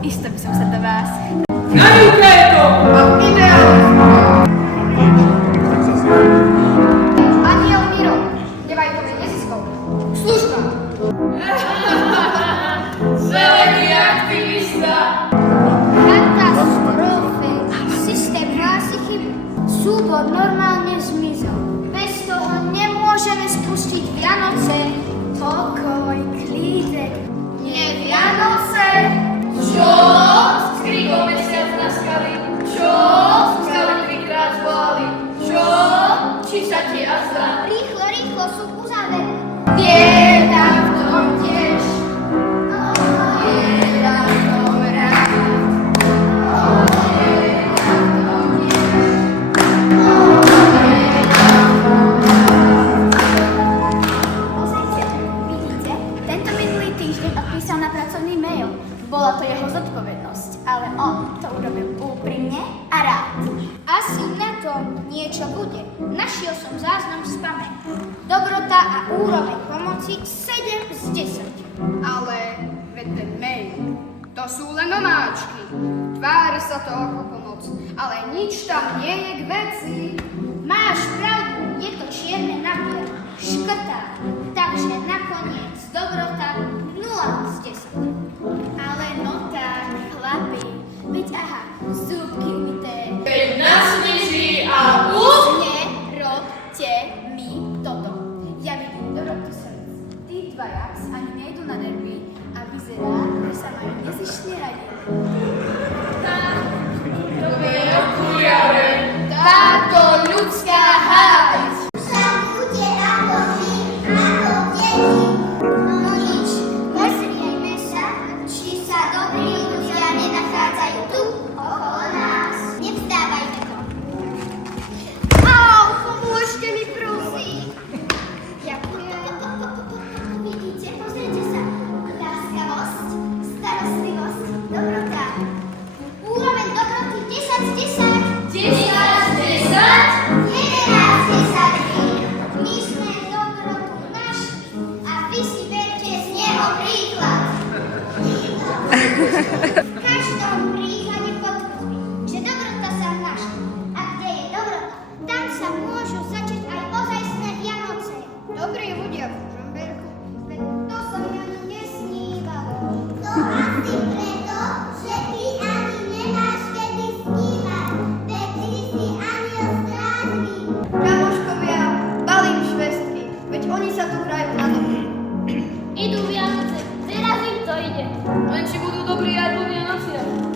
isto by som sa do vás. Najúka je to! A ideálne! Aniel Miro, nevajkové neziskov. Služba! Zelený aktivista! Katastrofy. Systém hlási chyby. Súbor normálne zmizol. Bez toho nemôžeme spustiť Vianoce. Pokoj, klídek. Nie Vianoce. Čo? Skrikol mesiac na skaly. Čo? Skaly trikrát zvolali. Čo? Či sa ti azda? Rýchlo, rýchlo, sú uzaverené. Bieda v tom tiež. Bieda v tom rád. Bieda v tom tiež. Pozrite, vidíte? Tento minulý týždeň odpísal na pracovný mail. Bola to jeho zodpovednosť, ale on to urobil úprimne a rád. Asi na tom niečo bude. Našiel som záznam v spame. Dobrota a úroveň pomoci 7 z 10. Ale veď ten mail, to sú len omáčky. Tvári sa to ako pomoc, ale nič tam nie je k veci. Máš pravdu, je to čierne na bielom. Škrtá. Takže nakoniec dobrota 0 z 10. Ale no tak, chlapi, veď aha, zúbky umyté. Keď nasneží a už... Nerobte mi toto. Ja vidím dobrotu srdc. Tí dvaja ani nejdu na nervy a vyzerá, že sa majú nezištne radi. Táto ľudská háť sa bude ako my, ako deti. No nič, pozrieme sa, či sa dobrí ľudia nenachádzajú tu, okolo nás. Nevzdávajme to. Au, pomôžte mi, prosím. Ďakujem. Vidíte, pozrite sa. Láskavosť, starostlivosť, dobrota. Úroveň dobroty 10 z 10. 10 z 10? 11 z 10. My sme dobrotu našli a vy si berte z neho príklad. V každom príklade potvrdí, že dobrota sa našla. A kde je dobrota, tam sa môžu začať aj ozajstné Vianoce. Dobrí ľudia v Žomberku. Veď to som ani nesnívalo. To asi preto, že ty ani nemáš kedy snívať. Veď ty si aniel strážny. Kamoškovia, balím švestky, veď oni sa tu hrajú na dobu. Idú Vianoce, teraz im to ide. Len či budú dobrí aj po Vianociach.